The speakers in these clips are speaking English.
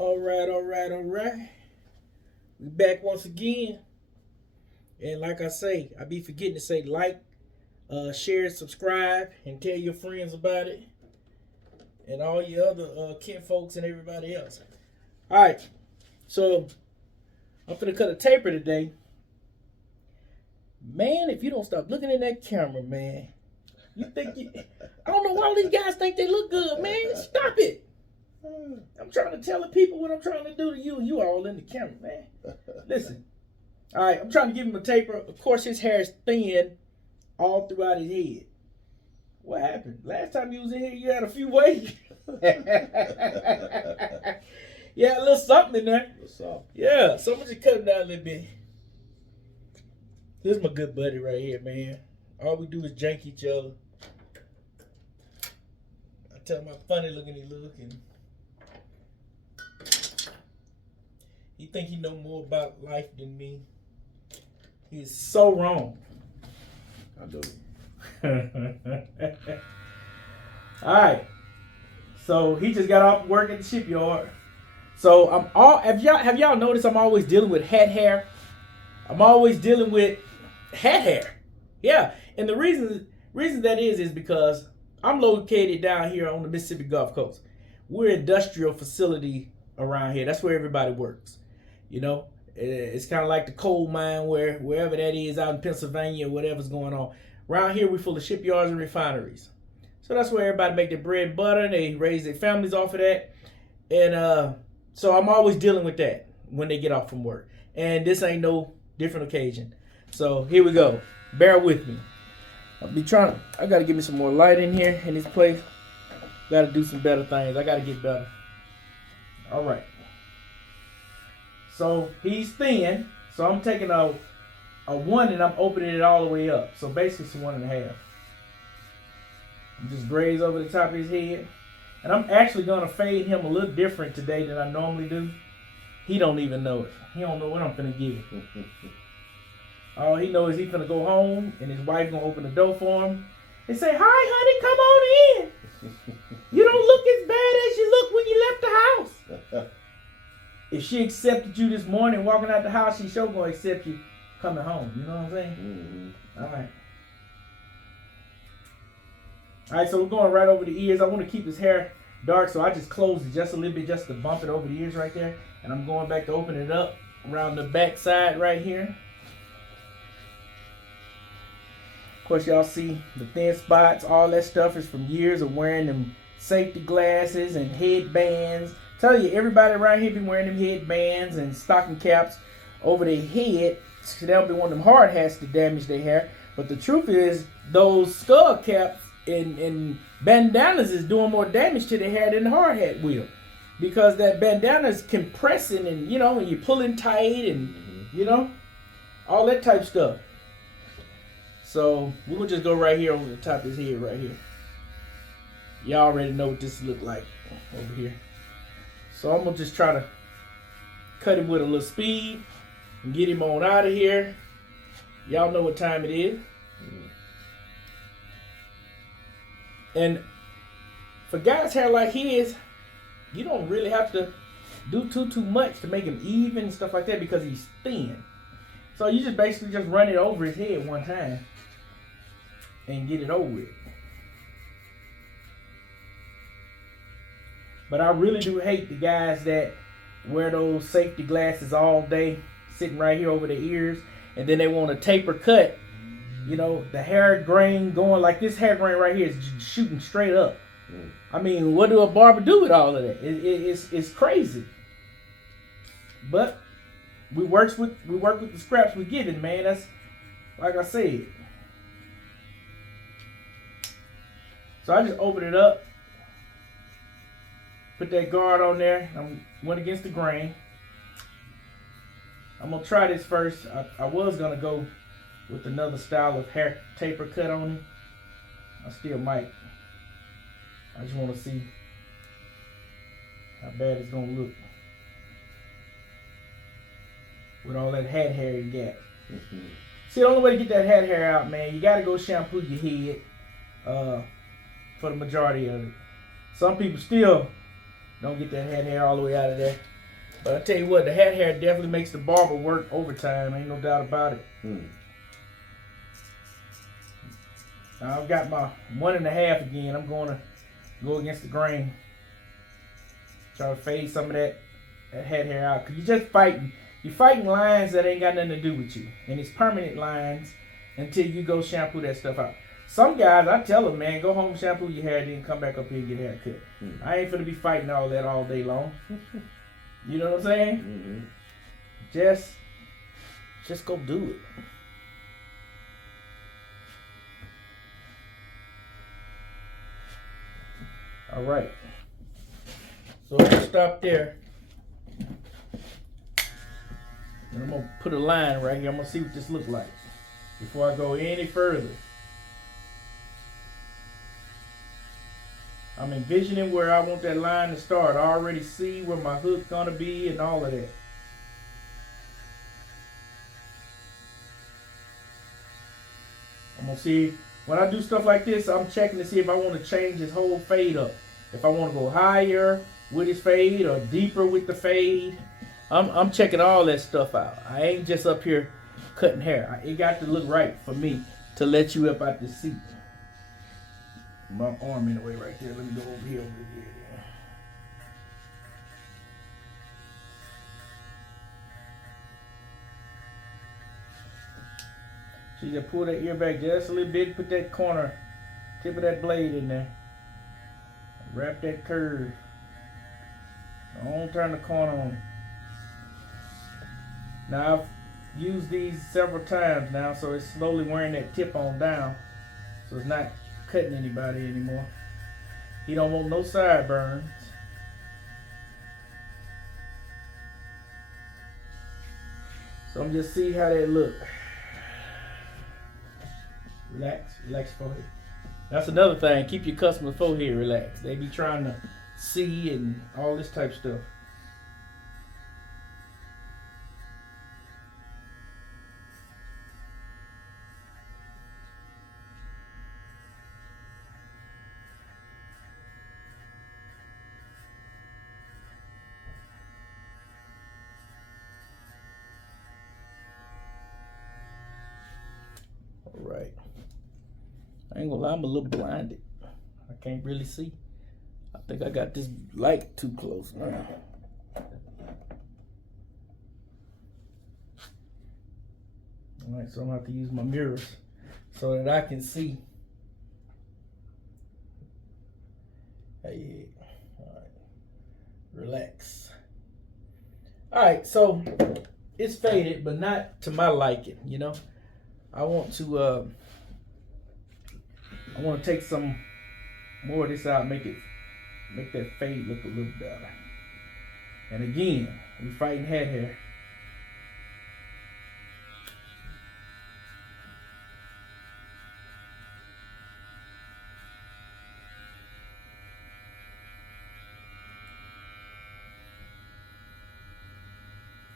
All right, all right, all right. We back once again. And like I say, I be forgetting to say like, share, subscribe, and tell your friends about it. And all your other kin folks and everybody else. All right. So, I'm finna cut a taper today. Man, if you don't stop looking in that camera, man. You think you... I don't know why all these guys think they look good, man. Stop it. I'm trying to tell the people what I'm trying to do to you. You all in the camera, man. Listen. All right, I'm trying to give him a taper. Of course, his hair is thin all throughout his head. What happened? Last time you was in here, you had a few waves. Yeah, a little something in there. Yeah, so I'm going to just cut him down a little bit. This is my good buddy right here, man. All we do is jank each other. I tell him how funny looking he look, and he think he know more about life than me. He is so wrong. I do. All right. So he just got off work at the shipyard. So have y'all noticed I'm always dealing with hat hair? I'm always dealing with hat hair. Yeah. And the reason that is because I'm located down here on the Mississippi Gulf Coast. We're an industrial facility around here. That's where everybody works. You know, it's kind of like the coal mine wherever that is out in Pennsylvania, whatever's going on. Around here, we're full of shipyards and refineries. So that's where everybody make their bread and butter, and they raise their families off of that. And so I'm always dealing with that when they get off from work. And this ain't no different occasion. So here we go. Bear with me. I got to get me some more light in here in this place. Got to do some better things. I got to get better. All right. So he's thin. So I'm taking a 1 and I'm opening it all the way up. So basically it's a 1.5. Just graze over the top of his head. And I'm actually going to fade him a little different today than I normally do. He don't even know it. He don't know what I'm finna give him. All he knows is he's finna go home and his wife gonna open the door for him and say, "Hi, honey, come on in. You don't look as bad as you look when you left the house." If she accepted you this morning walking out the house, she sure gonna accept you coming home. You know what I'm saying? Mm-hmm. All right. All right, so we're going right over the ears. I want to keep his hair dark, so I just closed it just a little bit just to bump it over the ears right there. And I'm going back to open it up around the back side right here. Of course, y'all see the thin spots. All that stuff is from years of wearing them safety glasses and headbands. Tell you, everybody around here be wearing them headbands and stocking caps over their head. So that'll be one of them hard hats to damage their hair. But the truth is, those skull caps and bandanas is doing more damage to the hair than the hard hat will, because that bandana is compressing and and you're pulling tight and all that type stuff. So we're gonna just go right here over the top of his head right here. Y'all already know what this look like over here. So I'm gonna just try to cut him with a little speed and get him on out of here. Y'all know what time it is. And for guys' hair like his, you don't really have to do too much to make him even and stuff like that because he's thin. So you just basically just run it over his head one time and get it over with. But I really do hate the guys that wear those safety glasses all day, sitting right here over their ears, and then they want a taper cut. The hair grain going like this hair grain right here is shooting straight up. I mean, what do a barber do with all of that? It's crazy. But we work with the scraps we're given, man. That's like I said. So I just open it up, put that guard on there. I'm went against the grain. I'm gonna try this first. I was gonna go with another style of hair taper cut on him. I still might. I just want to see how bad it's gonna look with all that hat hair you got. Mm-hmm. See, the only way to get that hat hair out, man, you gotta go shampoo your head for the majority of it. Some people still Don't get that hat hair all the way out of there. But I tell you what, the hat hair definitely makes the barber work overtime. Ain't no doubt about it. Now I've got my 1.5 again. I'm going to go against the grain. Try to fade some of that hat hair out. Because you're just fighting. You're fighting lines that ain't got nothing to do with you. And it's permanent lines until you go shampoo that stuff out. Some guys, I tell them, man, go home, shampoo your hair, then come back up here and get a haircut. I ain't finna be fighting all that all day long. You know what I'm saying? Just go do it. All right. So I'm gonna stop there. And I'm gonna put a line right here. I'm gonna see what this looks like before I go any further. I'm envisioning where I want that line to start. I already see where my hook's gonna be and all of that. I'm gonna see, when I do stuff like this, I'm checking to see if I want to change his whole fade up. If I want to go higher with his fade or deeper with the fade. I'm checking all that stuff out. I ain't just up here cutting hair. It got to look right for me to let you up out the seat. My arm in the way right there. Let me go over here. So you just pull that ear back just a little bit. Put that corner, tip of that blade in there. Wrap that curve. Don't turn the corner on. Now I've used these several times now, so it's slowly wearing that tip on down. So it's not cutting anybody anymore. He don't want no sideburns. So I'm just see how that look. Relax your forehead. That's another thing. Keep your customer's forehead relaxed. They be trying to see and all this type of stuff. Right. I ain't gonna lie, I'm a little blinded. I can't really see. I think I got this light too close now. Alright, so I'm gonna have to use my mirrors so that I can see. Hey, alright. Relax. Alright, so it's faded, but not to my liking, you know. I want to take some more of this out, make that fade look a little better. And again, we fighting hat hair.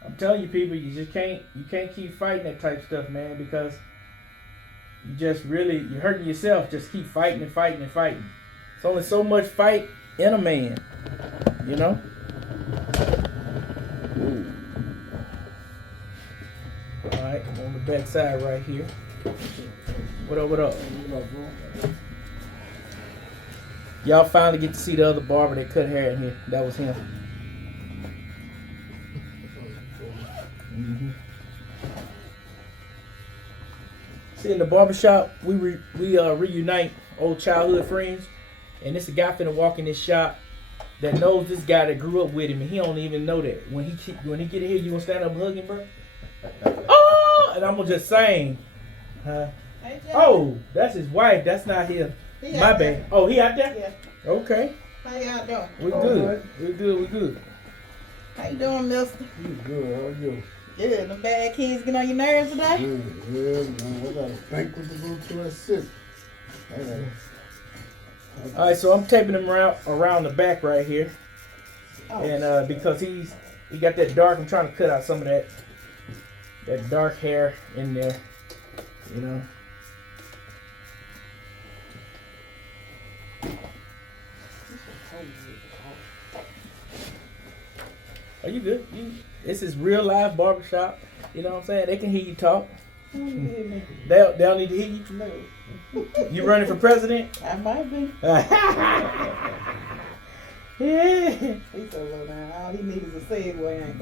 I'm telling you, people, you can't keep fighting that type of stuff, man, because you're hurting yourself. Just keep fighting and fighting and fighting. There's only so much fight in a man, you know. All right, I'm on the back side right here. What up? What up, bro? Y'all finally get to see the other barber that cut hair in here. That was him. See, in the barbershop, we reunite old childhood friends, and it's a guy finna walk in this shop that knows this guy that grew up with him, and he don't even know that. When he get in here, you gonna stand up and hug him, bro? Oh, and I'm gonna just sing. Oh, that's his wife. That's not him. My bad. Oh, he out there? Yeah. Okay. How y'all doing? We good. We good. How you doing, mister? You good, how are you? Good. The bad kids get on your nerves today? Yeah, man. I got a banquet to go to at 6. All right, so I'm taping him around the back right here, and because he got that dark, I'm trying to cut out some of that dark hair in there, you know. Are you good? This is real live barbershop. You know what I'm saying? They can hear you talk. No. They don't need to hear you. You running for president? I might be. Yeah. He's so low down. All he needs is a segue.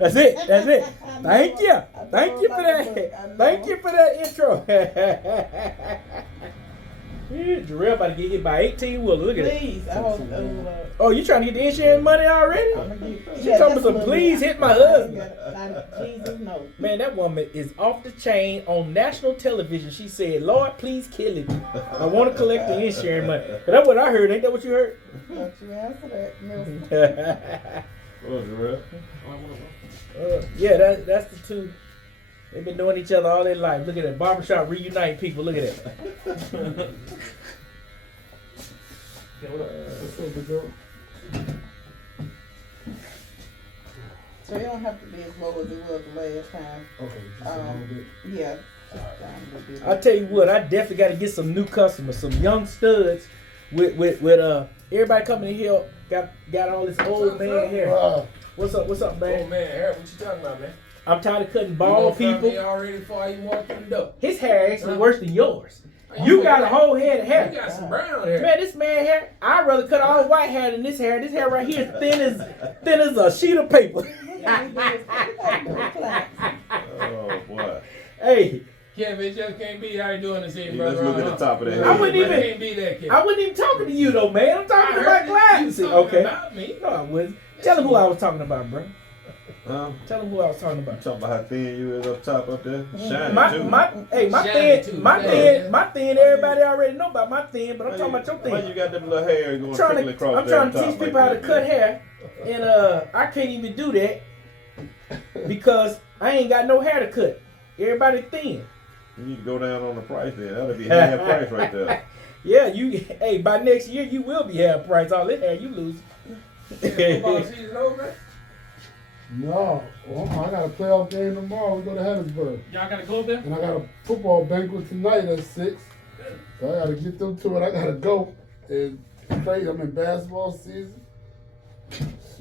That's it. That's it. Thank you. Thank you for that. Thank you for that intro. Yeah, Jarrell about to get hit by 18 wheelers. Look at it. Please, I hope. Oh, you trying to get the insurance money already? She told me some please hit my husband. Jesus knows. Man, that woman is off the chain on national television. She said, Lord, please kill him. I want to collect the insurance money. But that's what I heard. Ain't that what you heard? Don't you answer that, Milton. What, Jarrell? Yeah, that's the two. They've been knowing each other all their life. Look at that. Barbershop reunite people. Look at that. What's up, Joe? So it don't have to be as low as it was the last time. Okay, just a little bit. Yeah. I tell you what, I definitely got to get some new customers, some young studs with everybody coming in here got all this old man hair. What's up, man? Oh man, Eric, what you talking about, man? I'm tired of cutting bald people. You already before you walk through the door. His hair actually worse than yours. You got a whole head of hair. You got some brown hair. Man, this man hair, I'd rather cut all white hair than this hair. This hair right here is thin as a sheet of paper. Oh, boy. Hey, Kevin, it just can't be how you doing this here, Yeah, brother. let's look at the top of that head. I wouldn't even- It can't be that, Kevin. I wasn't even talking to you though, man. I'm talking I about heard glasses. you talking Okay. about me. No, I wasn't. Tell him who I was talking about, bro. Huh? Tell him who I was talking You about. talking about how thin you is up top up there? Shining, My too. Shiny too, man. my thin. Everybody already know about my thin, but I'm talking about your Why thin. you got them little hair going trickling across I'm there trying up to top teach like people how to that, cut man? hair, and I can't even do that because I ain't got no hair to cut. Everybody thin. You need to go down on the price then. That'll be half price right there. Yeah, hey, by next year you will be half price. All this hair you lose. Football season over? No. Well, I got a playoff game tomorrow. We go to Hattiesburg. Y'all gotta go up there? And I got a football banquet tonight at 6. So I gotta get them to it. I gotta go and play. I'm in basketball season.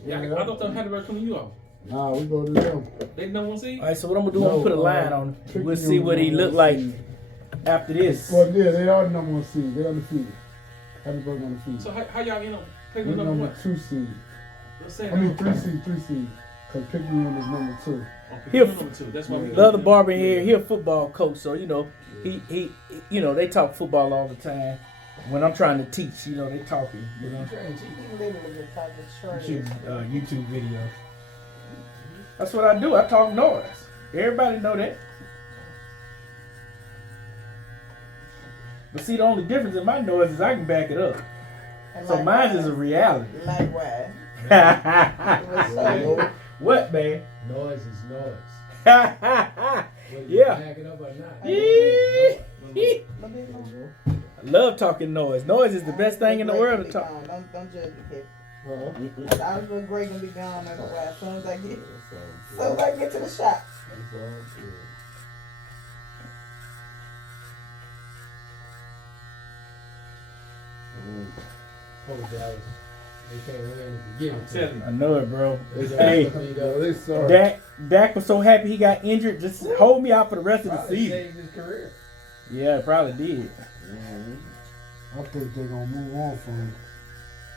Yeah, I thought they had to come to you all. Nah, we go to them. They no one see? All right, so what I'm gonna do? I'm gonna put a line on him. We'll see what he look like after this. Well, yeah, they are the number 1 seed. They're undefeated. Hattiesburg undefeated. So how y'all end up We're picking up number what? 2 seed. Let's say I mean 3 seed. Cause Picayune is number 2. He'll- number two. That's why we The other barber here, he a football coach, so you know, he they talk football all the time. When I'm trying to teach, they talking, He literally just talking trash. shoot YouTube videos. That's what I do. I talk noise. Everybody know that. But see, the only difference in my noise is I can back it up. And So mine is a likewise- reality. Likewise. What, man? Noise is noise. Yeah. Whether you back it up or not. I love talking noise. Noise is the best thing in the world to talk. Don't judge me, kid. I was gonna Greg gonna be gone after a while. As soon as I get to the shop. Oh, Dallas. They can't win if you give I'm it to telling them. I know it, bro. They just Hey, beat up. They sorry. Dak was so happy he got injured. Just hold me out for the rest of the Probably season. saved his career. Yeah, it probably did. I think they're gonna move on from him.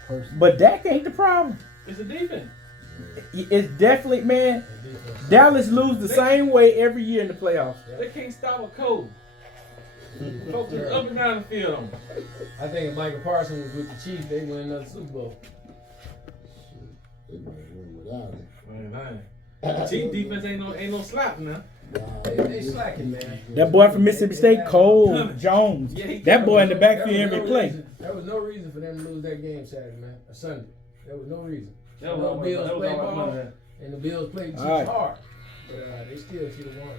Personally. But Dak ain't the problem. it's a defense. It's definitely, man. The defense. Dallas lose the same way every year in the playoffs. They can't stop a cold. Folks is up and down the field on them. I think if Michael Parsons was with the Chiefs, they win another Super Bowl. They gonna win without him. Man, Chief defense ain't no slap now. They slacking, man. That boy from Mississippi State, Cole Jones. Yeah, he That boy in the There backfield was every no play. reason- There was no reason for them to lose that game Saturday, man. Or Sunday. There was no reason. That was No all Bills that was play all ball, money. and the Bills played the Chiefs All right. hard. But they still should have won it.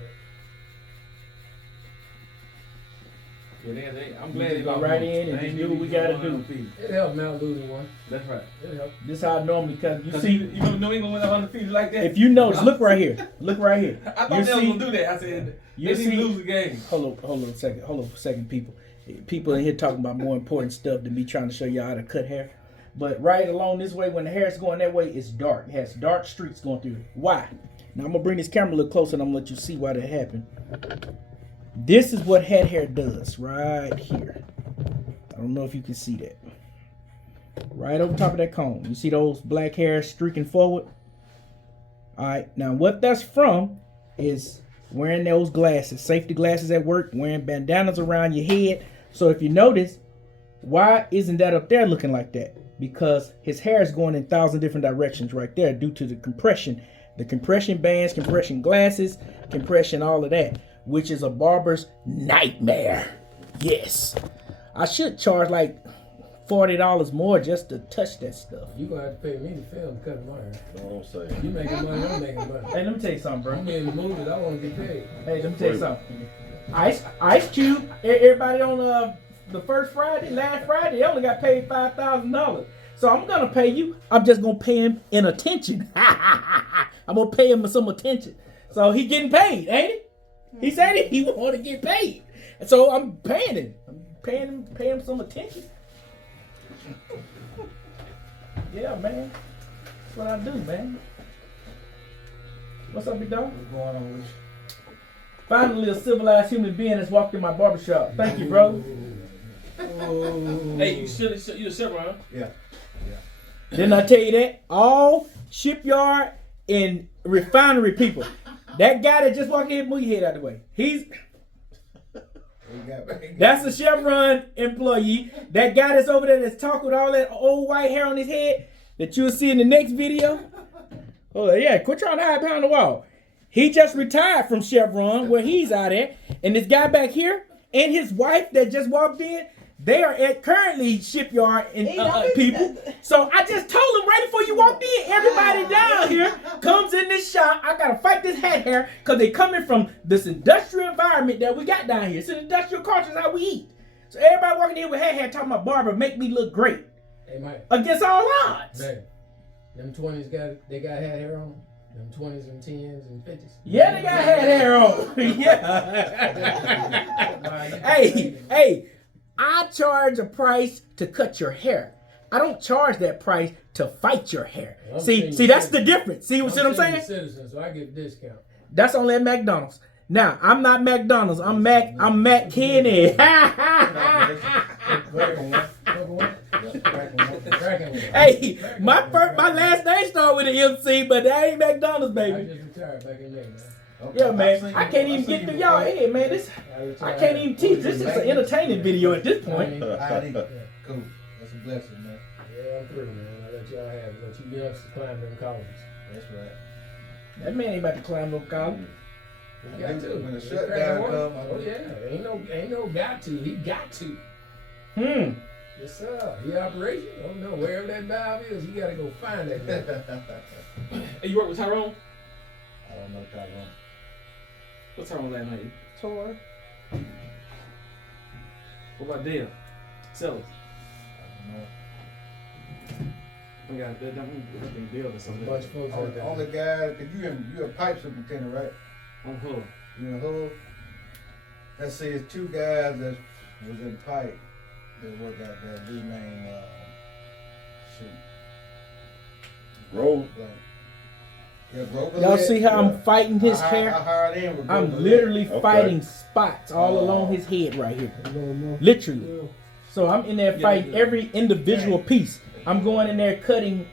Yeah, I'm glad they Go got right one. in and They just ain't do what we need gotta one do. undefeated. It helped Mount losing one. That's right. It helped. This how I normally because you Cause see, you know New England went undefeated like that. if you notice, look right here. Look right here. I thought You they was see- gonna do that. I said you they need see- to lose the game. Hold on a second, people. People in here talking about more important stuff than me trying to show y'all how to cut hair. But right along this way, when the hair is going that way, it's dark. It has dark streaks going through it. Why? Now I'm gonna bring this camera a little closer and I'm gonna let you see why that happened. This is what head hair does right here. I don't know if you can see that. Right over top of that comb. You see those black hairs streaking forward? Alright, now what that's from is wearing those glasses, safety glasses at work, wearing bandanas around your head. So if you notice, why isn't that up there looking like that? Because his hair is going in 1,000 different directions right there due to the compression bands, compression glasses, compression, all of that, which is a barber's nightmare. Yes. I should charge like $40 more just to touch that stuff. You gonna have to pay me to film cutting my hair. Don't say. You making money, I'm making money. Hey, let me tell you something, bro. I'm in the movies, I want to get paid. Hey, let me tell you something. Ice Cube, everybody on the first Friday, last Friday, they only got paid $5,000. So I'm gonna pay you. I'm just gonna pay him in attention. I'm gonna pay him some attention. So he getting paid, ain't he? He said he want to get paid. And so I'm paying him. I'm paying him some attention. Yeah, man. That's what I do, man. What's up, big dog? What's going on with you? Finally, a civilized human being has walked in my barbershop. Thank you, bro. Hey, you a Chevron? Yeah. Didn't I tell you that? All shipyard and refinery people. That guy that just walked in, move your head out of the way. That's a Chevron employee. That guy that's over there that's talking with all that old white hair on his head that you'll see in the next video. Oh yeah, quit trying to hide behind the wall. He just retired from Chevron where he's out at. And this guy back here and his wife that just walked in, they are at currently shipyard and people. So I just told him right before you walked in, everybody down here comes in this shop. I gotta fight this head hair because they coming from this industrial environment that we got down here. It's an industrial culture, is how we eat. So everybody walking in with head hair talking about barber make me look great. Hey, Mike. Against all odds. Man, them 20s got head hair on. Them 20s and 10s and 50s. Yeah, they got head hair on. Yeah. Hey. I charge a price to cut your hair. I don't charge that price to fight your hair. See, that's the difference. See what I'm saying? Citizen, so I get a discount. That's only at McDonald's. Now, I'm not McDonald's. I'm Mac Kenny. Hey, my last name started with an MC, but that ain't McDonald's, I baby. just retired back in there, man. Yeah, man. I can't even get through y'all head, man. I can't even teach. This is an entertaining video at this point. Cool. That's a blessing, man. Yeah, I'm through, man. I let y'all have it. Let you youngsters climb them columns. That's right. That man ain't about to climb no column. He got to. When the shutdown come, oh yeah, ain't no got to. He got to. Yes, sir. He operation. Oh no, wherever that valve is, you gotta go find that guy. Hey, you work with Tyrone? I don't know Tyrone. What's Tyrone last night? Tour. What about Dale? Sellers? I don't know. We got that thing Dale or something. Bunch of folks out Only there. guy, cause you a pipe superintendent, right? On her. You in the hood? Let's say it's two guys that was in pipe that work out there. His name, Roll. Y'all see how I'm fighting his hair? I hired him with I'm Roll literally Okay. fighting spots all along his head right here. Literally. So I'm in there fighting every individual piece. I'm going in there cutting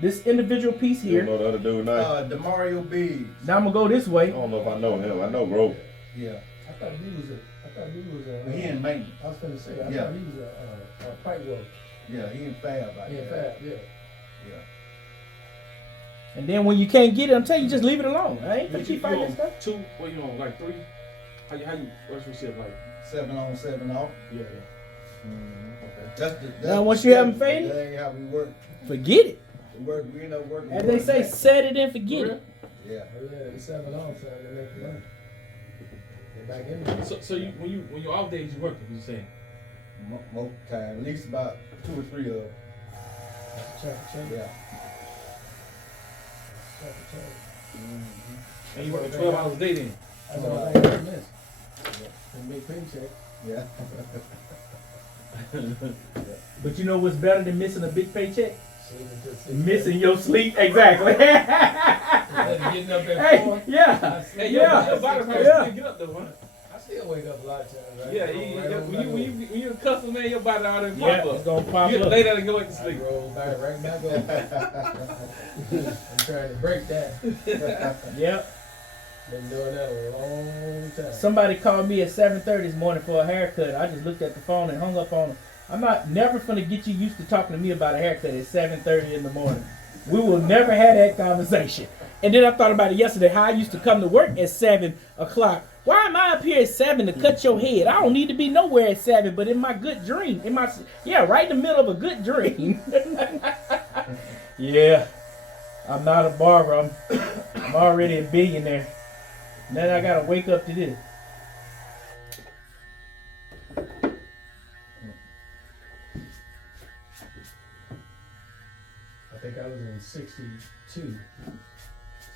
this individual piece You here. know the other dude nice. DeMario Biggs. Now I'm gonna go this I way. don't know if I know him. I know Grove. Yeah. I thought he was But he in maintenance. I was gonna say, I Yeah. thought he was a pipe welder. Yeah, he in fab out Yeah, there. fab, yeah. Yeah. And then when you can't get it, I'm telling you, just leave it alone. I ain't gonna keep fighting this stuff. Two? What you on? Like three? How you what's your shift like? 7 on, 7 off. Yeah. Okay. That's Now, once you haven't faded? That ain't how we work. Forget it. We end up working. As they say, set it and forget it. Yeah. Oh yeah, the 7 on side, they make money. They're back in there. So you when you off days you working? You saying? Most time, at least about 2 or 3 of them. That's a check. Yeah. And you working 12 hours a day then? That's all I miss. They make paycheck. Yeah. But you know what's better than missing a big paycheck? Sleeping till 6. Missing your sleep. Exactly. Getting up at 4. Hey, yeah. Hey, Yeah. your body probably Yeah. still get up though, huh? I still wake up a lot of times. Right? Yeah, when you a customer, man, your body already pop Yeah, up. it's gonna pop You up. lay down and go back to I sleep. roll back right back up. I'm trying to break that. Yep. Been doing that a long time. Somebody called me at 7:30 this morning for a haircut. I just looked at the phone and hung up on them. I'm never gonna get you used to talking to me about a haircut at 7:30 in the morning. We will never have that conversation. And then I thought about it yesterday, how I used to come to work at 7 o'clock. Why am I up here at 7 to cut your head? I don't need to be nowhere at 7, but in my good dream, right in the middle of a good dream. Yeah, I'm not a barber. I'm already a billionaire. Then I gotta wake up to this. I think I was in 62,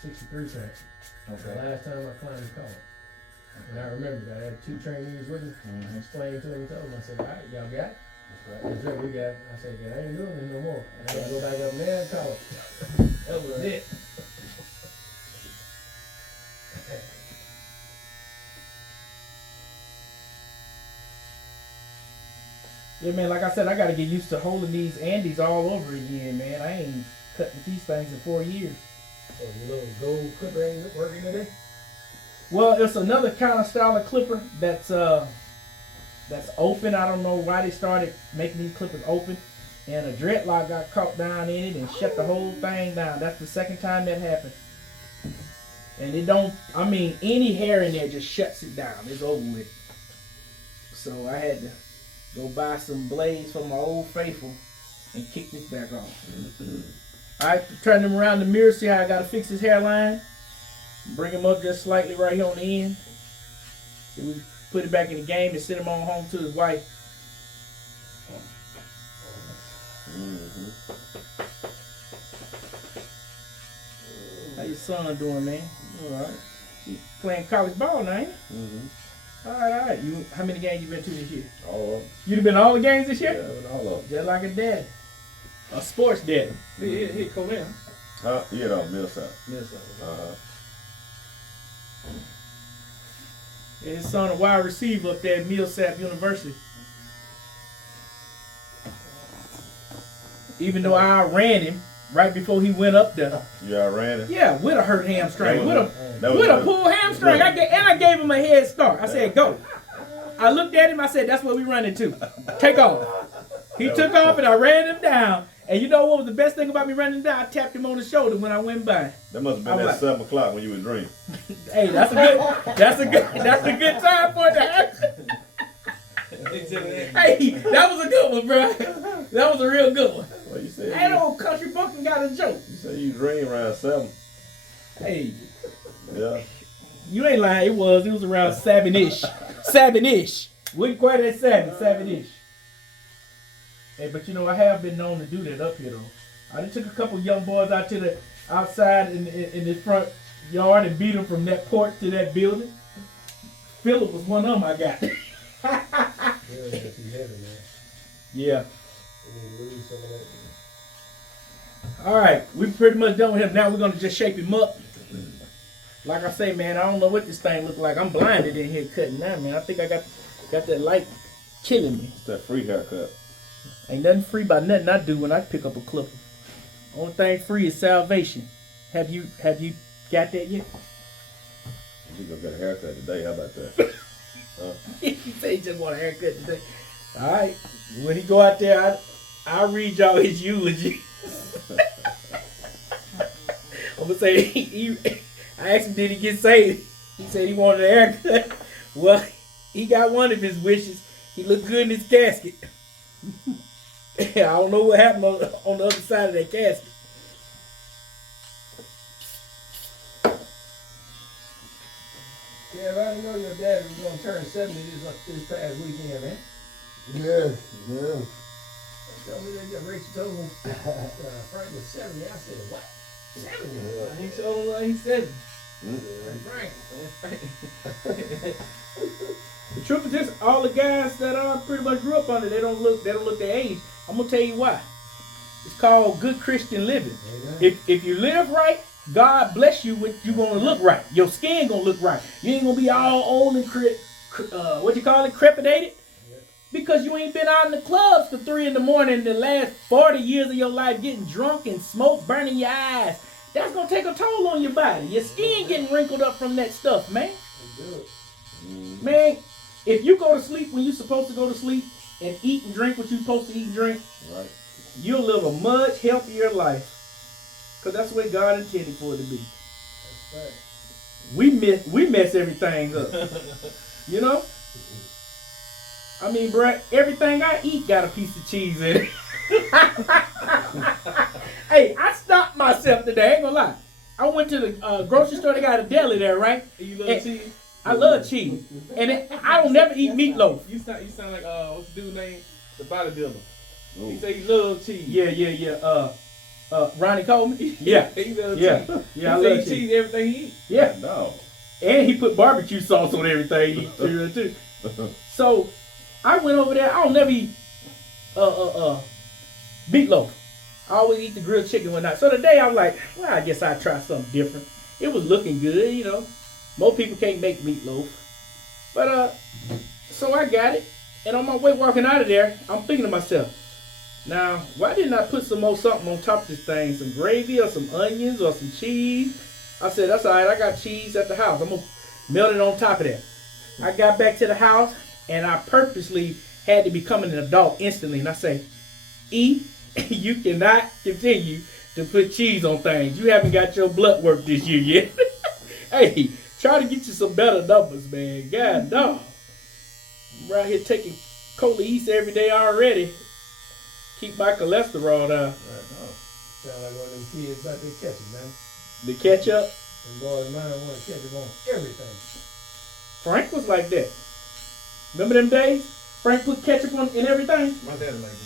63 track. The last time I climbed the collar. And I remembered I had 2 trainees with me. I explained to them, told them, I said, all right, y'all got it? That's right, we got it. I said, yeah, I ain't doing this no more. I had to go back up there and collar. That was it. Yeah, man, like I said, I gotta get used to holding these Andes all over again, man. I ain't cut with these things in 4 years. So your little gold clipper ain't working today? Well, it's another kind of style of clipper that's open. I don't know why they started making these clippers open. And a dreadlock got caught down in it and shut the whole thing down. That's the second time that happened. And any hair in there just shuts it down. It's over with. So I had to go buy some blades from my old faithful and kick this back off. Alright, turn him around the mirror, see how I gotta fix his hairline. Bring him up just slightly right here on the end. See, we put it back in the game and send him on home to his wife. How your son doing, man? Alright. He playing college ball now, ain't he? Alright. How many games you been to this year? All of them. You been to all the games this year? Yeah, all of them. Just like a daddy. A sports daddy. He come in. Yeah, no, Millside. And his son a wide receiver up there at Millsap University. Even though I ran him right before he went up there. You outran it? Yeah, with a hurt hamstring. With a good. pulled hamstring. I gave him a head start. I said, go. I looked at him, I said, that's what we run into. Take off. He took off and I ran him down. And you know what was the best thing about me running down? I tapped him on the shoulder when I went by. That must have been at 7 o'clock when you was dreaming. Hey, that's a good time for it to happen. Hey, that was a good one, bro. That was a real good one. Well, you said That old country bumpkin got a joke. you said you dream around 7. Hey, Yeah. you ain't lying. It was around 7-ish. 7-ish. Wasn't quite at 7-ish. Hey, but you know, I have been known to do that up here, though. I just took a couple young boys out to the outside in the front yard and beat them from that porch to that building. Philip was one of them I got. Yeah. All right, we pretty much done with him. Now we're gonna just shape him up. Like I say, man, I don't know what this thing look like. I'm blinded in here cutting now, man. I think I got that light killing me. It's that free haircut. Ain't nothing free about nothing I do when I pick up a clipper. Only thing free is salvation. Have you got that yet? You gonna get a haircut today? How about that? He say he just want a haircut today. All right. When he go out there, I'll read y'all his eulogy. I'm gonna say I asked him, did he get saved? He said he wanted a haircut. Well, he got one of his wishes. He looked good in his casket. I don't know what happened on the other side of that casket. Yeah, I didn't know your dad was gonna turn 70 this past weekend, man. Yeah. Tell me that Rachel told me Frank was 70. I said, what? 70? He told him like he said. Frank. The truth is this: all the guys that I pretty much grew up under, they don't look their age. I'm gonna tell you why. It's called good Christian living. If you live right, God bless you with you gonna look right. Your skin gonna look right. You ain't gonna be all old and crepidated. Because you ain't been out in the clubs till 3 in the morning the last 40 years of your life getting drunk and smoke burning your eyes. That's gonna take a toll on your body. Your skin getting wrinkled up from that stuff, man. Man, if you go to sleep when you're supposed to go to sleep and eat and drink what you're supposed to eat and drink, Right. you'll live a much healthier life. Because that's the way God intended for it to be. That's right. We mess everything up. You know? I mean, bruh, everything I eat got a piece of cheese in it. Hey, I stopped myself today, I ain't gonna lie. I went to the grocery store, they got a deli there, right? You love cheese? I love cheese. And I don't never eat meatloaf. You sound like what's the dude's name? The bodybuilder. Ooh. He say he love cheese. Yeah. Ronnie Coleman? Yeah. He love Yeah. cheese. Yeah, I He say love he cheese. cheese everything he eat. Yeah. No. And he put barbecue sauce on everything he eat too. So I went over there. I don't never eat meatloaf. I always eat the grilled chicken one night. So today I was like, well, I guess I'd try something different. It was looking good, you know. Most people can't make meatloaf. But so I got it. And on my way walking out of there, I'm thinking to myself, now, why didn't I put some more something on top of this thing? Some gravy or some onions or some cheese? I said, that's all right. I got cheese at the house. I'm going to melt it on top of that. I got back to the house, and I purposely had to become an adult instantly. And I say, E, you cannot continue to put cheese on things. You haven't got your blood work this year yet. Hey, try to get you some better numbers, man. God, no. I'm around here taking Cola East every day already. Keep my cholesterol down. Sound like one of them kids about their ketchup, man. The ketchup. And boys, mine want ketchup on everything. Frank was like that. Remember them days? Frank put ketchup on in everything. My daddy like it.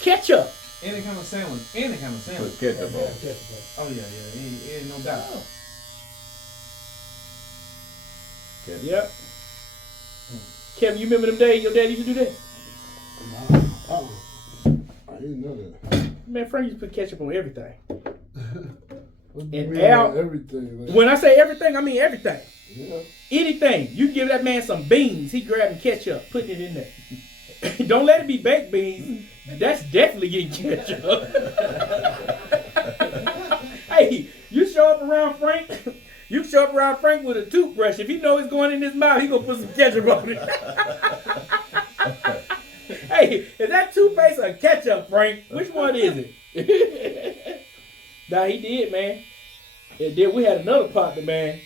Ketchup. Any kind of sandwich. Any kind of sandwich. Put ketchup on. Oh yeah. Ain't no doubt. Ketchup. Yep. Kevin, you remember them days your dad used to do that? I didn't know that. Man, Frank used to put ketchup on everything. What do And you mean Al- on everything. Like, When I say everything, I mean everything. yeah. Anything. You give that man some beans, he grabbing ketchup, putting it in there. Don't let it be baked beans. That's definitely getting ketchup. Hey, you show up around Frank. You show up around Frank with a toothbrush. If he know it's going in his mouth, he gonna put some ketchup on it. Hey, is that toothpaste or ketchup, Frank? Which one is it? Nah, he did, man. And then we had another partner, man.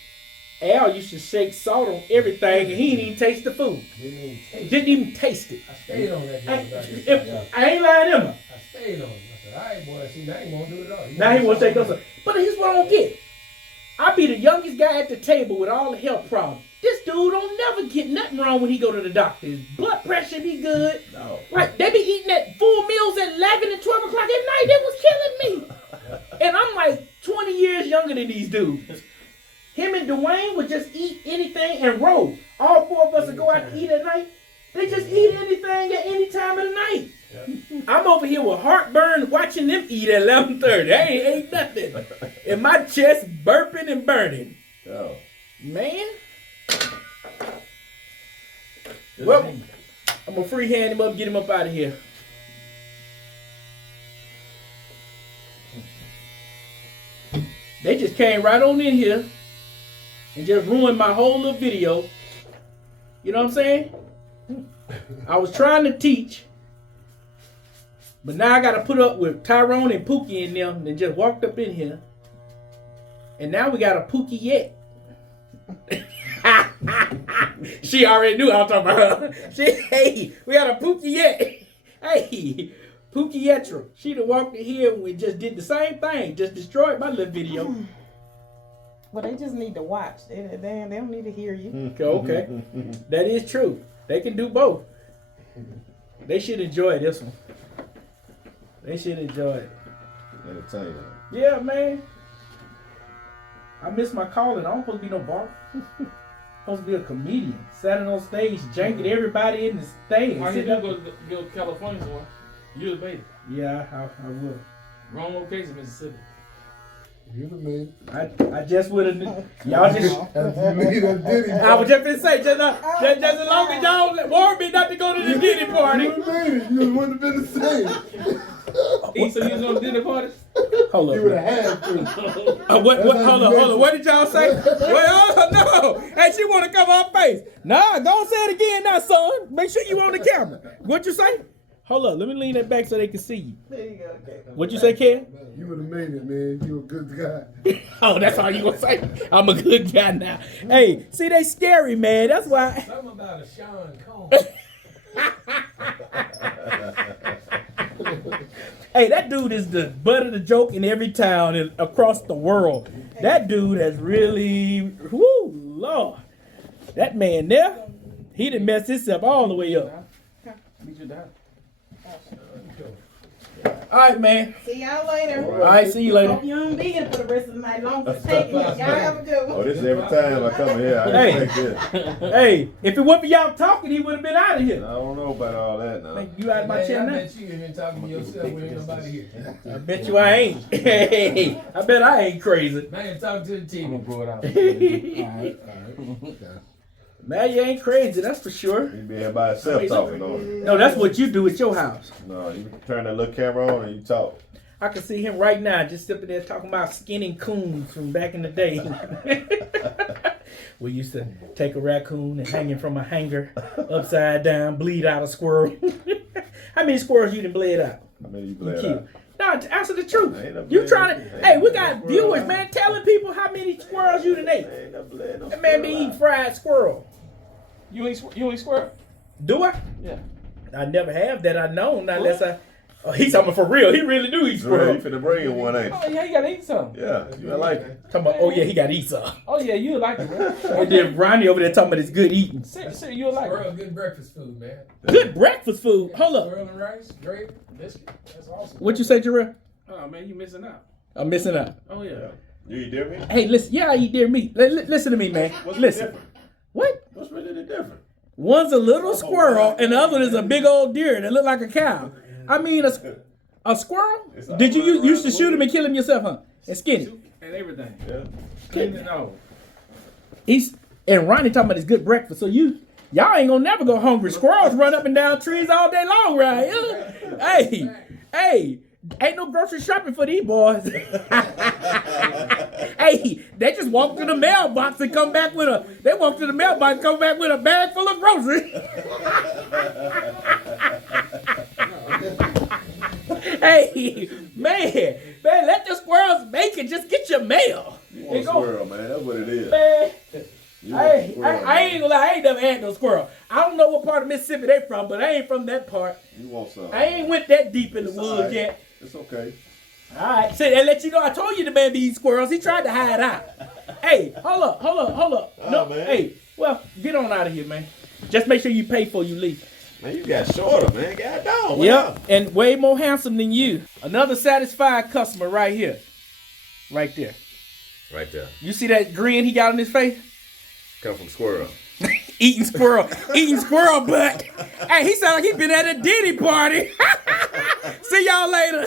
Al used to shake salt on everything, and he didn't even taste the food. Didn't even taste it. I stayed on that I, joint about this. I ain't lying to him. I stayed on it. I said, all right, boy, see, now he won't do it all. Now he won't take those. But here's what I don't get. I be the youngest guy at the table with all the health problems. This dude don't never get nothing wrong when he go to the doctor. His blood pressure be good. No. Like, they be eating that full meals at 11 and 12 o'clock at night. That was killing me. And I'm like 20 years younger than these dudes. Him and Dwayne would just eat anything and roll. All four of us would go out and eat at night. They just eat anything at any time of the night. Yeah. I'm over here with heartburn watching them eat at 11:30. I ain't nothing. And my chest burping and burning. Oh. Man. Well, I'm going to freehand him up, get him up out of here. They just came right on in here and just ruined my whole little video. You know what I'm saying? I was trying to teach, but now I got to put up with Tyrone and Pookie and them that just walked up in here. And now we got a Pookie yet. She already knew I was talking about her. Hey, we got a Pookie yet. Hey, Pookie Yetra. She done walked in here and we just did the same thing. Just destroyed my little video. Well, they just need to watch. They don't need to hear you. Okay. That is true. They can do both. They should enjoy this one. They should enjoy it. Entertaining. Yeah, man. I miss my calling. I don't supposed to be no bar. supposed to be a comedian, standing on stage, janking everybody in the stand. Why you sitting do up- go to California somewhere? You the baby. Yeah, I will. Wrong location, Mississippi. You the man. I just would have. Y'all just. As you leave that Diddy I was just gonna say, just as long as y'all warn me not to go to the Diddy party. You made it. You wouldn't have been the same. So you was on the dinner party? Hold You up. would have had to. Hold on. What did y'all say? Well, no. Hey, she want to cover her face. Nah, don't say it again now, son. Make sure you on the camera. What you say? Hold up. Let me lean that back so they can see you. There you go. Okay. What you say, Ken? You would have made it, man. You a good guy. Oh, that's all you gonna say? I'm a good guy now. Hey, see, they scary, man. That's why. Something about a Sean Combs. Hey, that dude is the butt of the joke in every town and across the world. That dude has really, whoo, Lord. That man there, he done messed himself all the way up. Meet you down. All right, man. See y'all later. All right, see you later. Hope you don't be here for the rest of the night. Long as it's taking it. Y'all have a good Oh, one. this is every time I come here. I Hey. just think this. Hey, if it wasn't for y'all talking, he would have been out of I here. don't know about all that now. Like, you out of my Man, chair I now? bet you ain't talking to yourself when ain't nobody here. I bet you I ain't. Hey, I bet I ain't crazy. Man, talk to the I'm TV. gonna blow it out. Man, you ain't crazy, that's for sure. You be here by yourself talking on it. No, that's what you do at your house. No, you turn that little camera on and you talk. I can see him right now just sitting there talking about skinning coons from back in the day. We used to take a raccoon and hang it from a hanger upside down, bleed out a squirrel. How many squirrels you done bled out? I mean, you You bled killed. out. No, answer the truth. I ain't no You bled. trying to? Ain't Hey, we no got squirrel viewers, out. man, telling people how many squirrels you done ate. Ain't no bled, no That man be squirrel eating out. fried squirrel. You ain't square? Do I? Yeah. I never have that. I know, not unless I. Oh, he's talking for real. He really do eat Squirrel, squirrel. you finna bring in one, ain't Oh yeah, you gotta eat something. you? Yeah, you like it. Talking about, oh yeah, he got to eat some. Oh yeah, you like it, bro. And then Ronnie over there talking about his good eating. Seriously, you like Squirrel, it. good breakfast food, man. Good breakfast food. Hold up. Squirrel and rice, gravy, biscuit. That's awesome. What you say, Jarrell? Oh man, you missing out. I'm missing out. Oh yeah. You eat deer meat? Hey, listen. Yeah, I eat deer meat. Listen to me, man. What's Listen. different? What? What's really the difference? One's a little squirrel, and the other is a big old deer that look like a cow. I mean, a squirrel? Did you used to shoot him and kill him yourself, huh? And skin him. And everything. Yeah. Clean it all. And Ronnie talking about his good breakfast. So y'all ain't gonna never go hungry. Squirrels run up and down trees all day long, right? Hey, ain't no grocery shopping for these boys. Hey, they just walk to the mailbox and come back with a bag full of groceries. Hey, man, let the squirrels make it. Just get your mail. You want a squirrel, man. That's what it is. Man, You want a squirrel, I ain't gonna lie, I ain't never had no squirrel. I don't know what part of Mississippi they from, but I ain't from that part. You want some. I ain't went that deep in the It's woods alright. yet. It's okay. Alright, so and let you know, I told you the man be eating squirrels. He tried to hide out. Hey, hold up. No, man. hey, well, get on out of here, man. Just make sure you pay before you leave. Man, you got shorter, man. God dog. Yep, and way more handsome than you. Another satisfied customer right here. Right there. Right there. You see that grin he got on his face? Come from squirrel. Eating squirrel butt. Hey, he sound like he been at a Diddy party. See y'all later.